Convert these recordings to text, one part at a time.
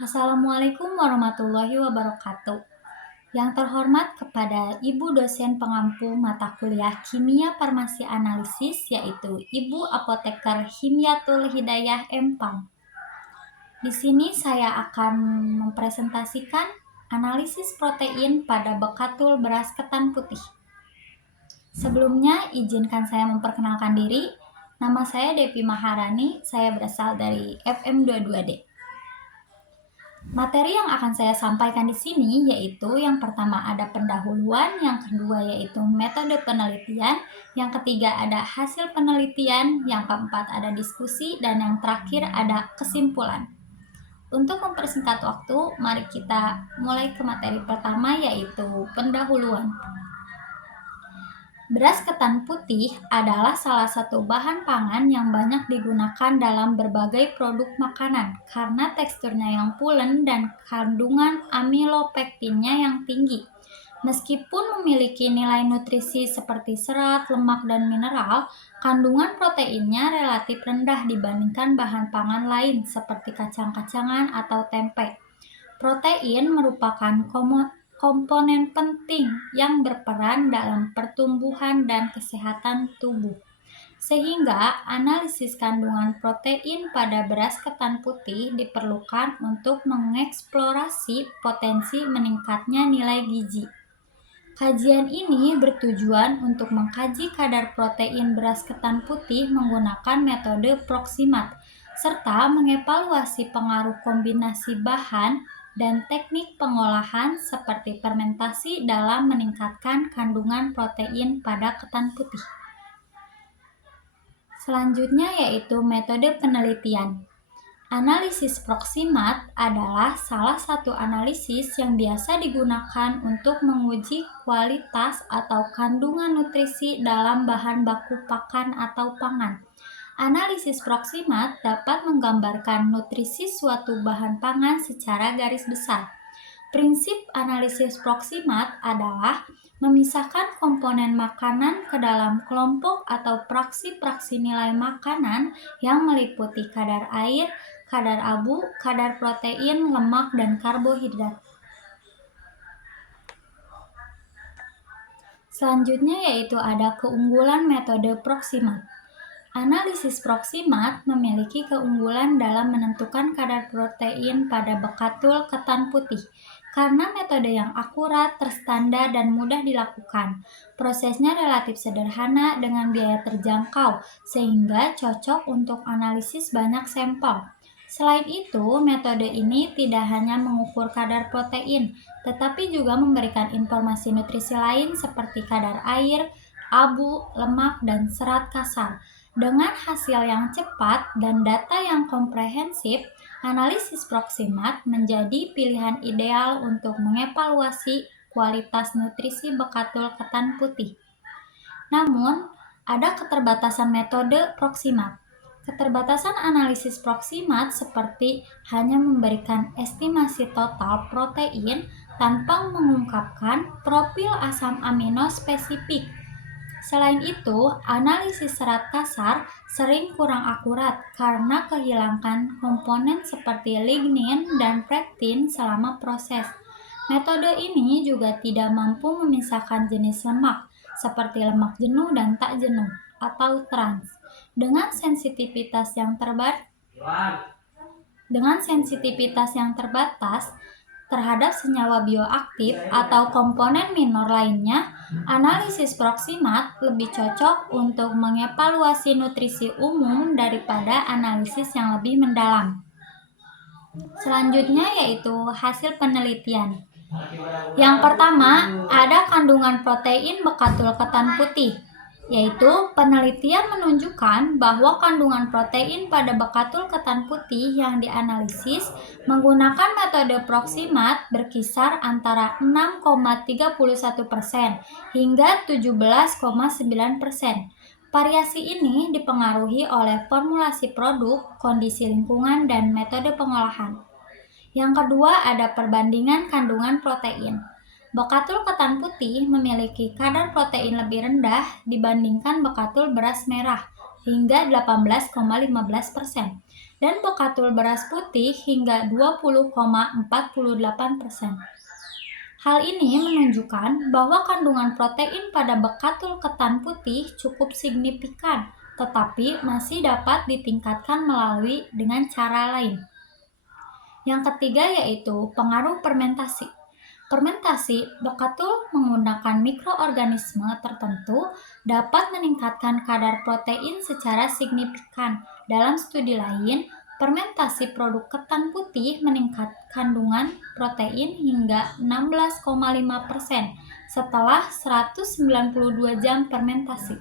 Assalamualaikum warahmatullahi wabarakatuh. Yang terhormat kepada Ibu dosen pengampu mata kuliah Kimia Farmasi Analisis, yaitu Ibu Apoteker Himyatul Hidayah Empang. Di sini saya akan mempresentasikan analisis protein pada bekatul beras ketan putih. Sebelumnya, izinkan saya memperkenalkan diri. Nama saya Devi Maharani, saya berasal dari FM22D. Materi yang akan saya sampaikan di sini yaitu yang pertama ada pendahuluan, yang kedua yaitu metode penelitian, yang ketiga ada hasil penelitian, yang keempat ada diskusi, dan yang terakhir ada kesimpulan. Untuk mempersingkat waktu, mari kita mulai ke materi pertama yaitu pendahuluan. Beras ketan putih adalah salah satu bahan pangan yang banyak digunakan dalam berbagai produk makanan karena teksturnya yang pulen dan kandungan amilopektinnya yang tinggi. Meskipun memiliki nilai nutrisi seperti serat, lemak, dan mineral, kandungan proteinnya relatif rendah dibandingkan bahan pangan lain seperti kacang-kacangan atau tempe. Protein merupakan komponen penting yang berperan dalam pertumbuhan dan kesehatan tubuh. Sehingga analisis kandungan protein pada beras ketan putih diperlukan untuk mengeksplorasi potensi meningkatnya nilai gizi. Kajian ini bertujuan untuk mengkaji kadar protein beras ketan putih menggunakan metode proximat, serta mengevaluasi pengaruh kombinasi bahan dan teknik pengolahan seperti fermentasi dalam meningkatkan kandungan protein pada ketan putih. Selanjutnya yaitu metode penelitian. Analisis proximat adalah salah satu analisis yang biasa digunakan untuk menguji kualitas atau kandungan nutrisi dalam bahan baku pakan atau pangan. Analisis proximat dapat menggambarkan nutrisi suatu bahan pangan secara garis besar. Prinsip analisis proximat adalah memisahkan komponen makanan ke dalam kelompok atau praksi-praksi nilai makanan yang meliputi kadar air, kadar abu, kadar protein, lemak, dan karbohidrat. Selanjutnya yaitu ada keunggulan metode proximat. Analisis proximat memiliki keunggulan dalam menentukan kadar protein pada bekatul ketan putih karena metode yang akurat, terstandar, dan mudah dilakukan. Prosesnya relatif sederhana dengan biaya terjangkau sehingga cocok untuk analisis banyak sampel. Selain itu, metode ini tidak hanya mengukur kadar protein, tetapi juga memberikan informasi nutrisi lain seperti kadar air, abu, lemak, dan serat kasar. Dengan hasil yang cepat dan data yang komprehensif, analisis proximat menjadi pilihan ideal untuk mengevaluasi kualitas nutrisi bekatul ketan putih. Namun, ada keterbatasan metode proximat. Keterbatasan analisis proximat seperti hanya memberikan estimasi total protein tanpa mengungkapkan profil asam amino spesifik. Selain itu, analisis serat kasar sering kurang akurat karena kehilangan komponen seperti lignin dan pektin selama proses. Metode ini juga tidak mampu memisahkan jenis lemak, seperti lemak jenuh dan tak jenuh, atau trans, dengan sensitivitas yang terbatas terhadap senyawa bioaktif atau komponen minor lainnya. Analisis proximat lebih cocok untuk mengevaluasi nutrisi umum daripada analisis yang lebih mendalam. Selanjutnya yaitu hasil penelitian. Yang pertama, ada kandungan protein bekatul ketan putih, yaitu penelitian menunjukkan bahwa kandungan protein pada bekatul ketan putih yang dianalisis menggunakan metode proximat berkisar antara 6,31% hingga 17,9%. Variasi ini dipengaruhi oleh formulasi produk, kondisi lingkungan, dan metode pengolahan. Yang kedua ada perbandingan kandungan protein. Bekatul ketan putih memiliki kadar protein lebih rendah dibandingkan bekatul beras merah hingga 18,15%. dan bekatul beras putih hingga 20,48%. Hal ini menunjukkan bahwa kandungan protein pada bekatul ketan putih cukup signifikan, tetapi masih dapat ditingkatkan melalui dengan cara lain. Yang ketiga yaitu pengaruh fermentasi. Fermentasi bekatul menggunakan mikroorganisme tertentu dapat meningkatkan kadar protein secara signifikan. Dalam studi lain, fermentasi produk ketan putih meningkat kandungan protein hingga 16,5% setelah 192 jam fermentasi.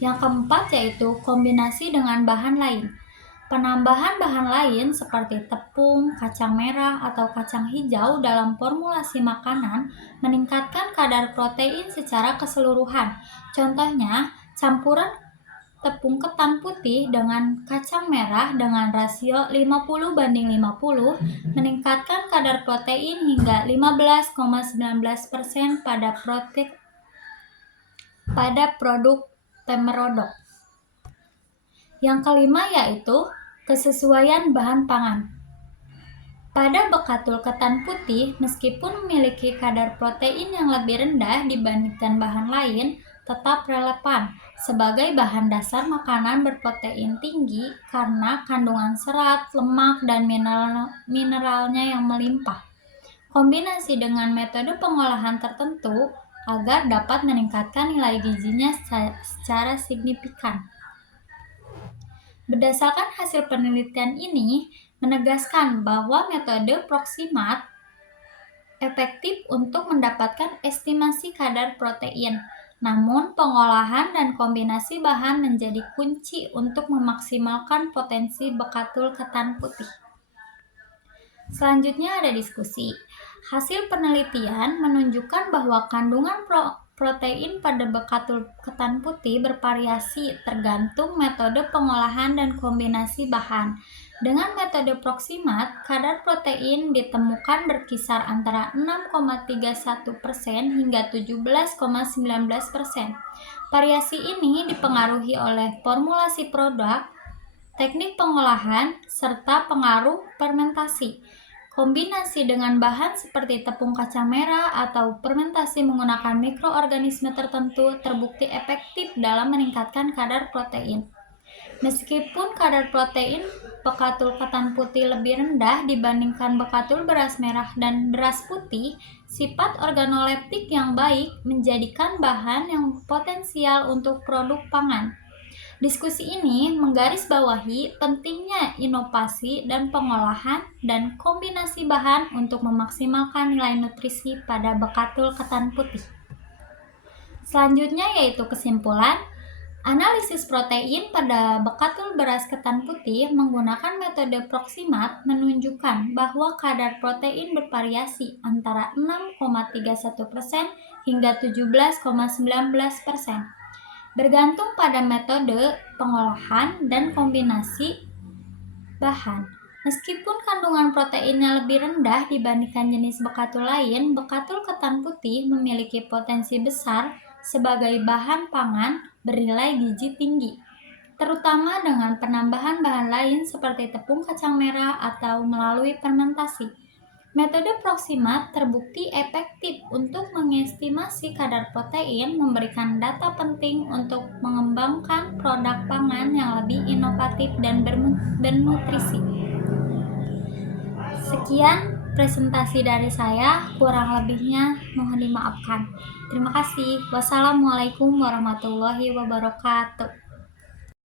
Yang keempat yaitu kombinasi dengan bahan lain. Penambahan bahan lain seperti tepung, kacang merah, atau kacang hijau dalam formulasi makanan meningkatkan kadar protein secara keseluruhan. Contohnya, campuran tepung ketan putih dengan kacang merah dengan rasio 50:50 meningkatkan kadar protein hingga 15,19% pada produk Temerodok. Yang kelima yaitu kesesuaian bahan pangan. Pada bekatul ketan putih, meskipun memiliki kadar protein yang lebih rendah dibandingkan bahan lain, tetap relevan sebagai bahan dasar makanan berprotein tinggi karena kandungan serat, lemak, dan mineralnya yang melimpah. Kombinasi dengan metode pengolahan tertentu agar dapat meningkatkan nilai gizinya secara signifikan. Berdasarkan hasil penelitian ini menegaskan bahwa metode proximat efektif untuk mendapatkan estimasi kadar protein. Namun, pengolahan dan kombinasi bahan menjadi kunci untuk memaksimalkan potensi bekatul ketan putih. Selanjutnya ada diskusi. Hasil penelitian menunjukkan bahwa kandungan protein pada bekatul ketan putih bervariasi tergantung metode pengolahan dan kombinasi bahan. Dengan metode proximat, kadar protein ditemukan berkisar antara 6,31% hingga 17,19%. Variasi ini dipengaruhi oleh formulasi produk, teknik pengolahan, serta pengaruh fermentasi. Kombinasi dengan bahan seperti tepung kacang merah atau fermentasi menggunakan mikroorganisme tertentu terbukti efektif dalam meningkatkan kadar protein. Meskipun kadar protein bekatul ketan putih lebih rendah dibandingkan bekatul beras merah dan beras putih, sifat organoleptik yang baik menjadikan bahan yang potensial untuk produk pangan. Diskusi ini menggarisbawahi pentingnya inovasi dan pengolahan dan kombinasi bahan untuk memaksimalkan nilai nutrisi pada bekatul ketan putih. Selanjutnya yaitu kesimpulan. Analisis protein pada bekatul beras ketan putih menggunakan metode proximat menunjukkan bahwa kadar protein bervariasi antara 6,31% hingga 17,19%. Bergantung pada metode pengolahan dan kombinasi bahan. Meskipun kandungan proteinnya lebih rendah dibandingkan jenis bekatul lain, bekatul ketan putih memiliki potensi besar sebagai bahan pangan bernilai gizi tinggi, terutama dengan penambahan bahan lain seperti tepung kacang merah atau melalui fermentasi. Metode proximat terbukti efektif untuk mengestimasi kadar protein, memberikan data penting untuk mengembangkan produk pangan yang lebih inovatif dan bernutrisi. Sekian presentasi dari saya, kurang lebihnya mohon dimaafkan. Terima kasih. Wassalamualaikum warahmatullahi wabarakatuh.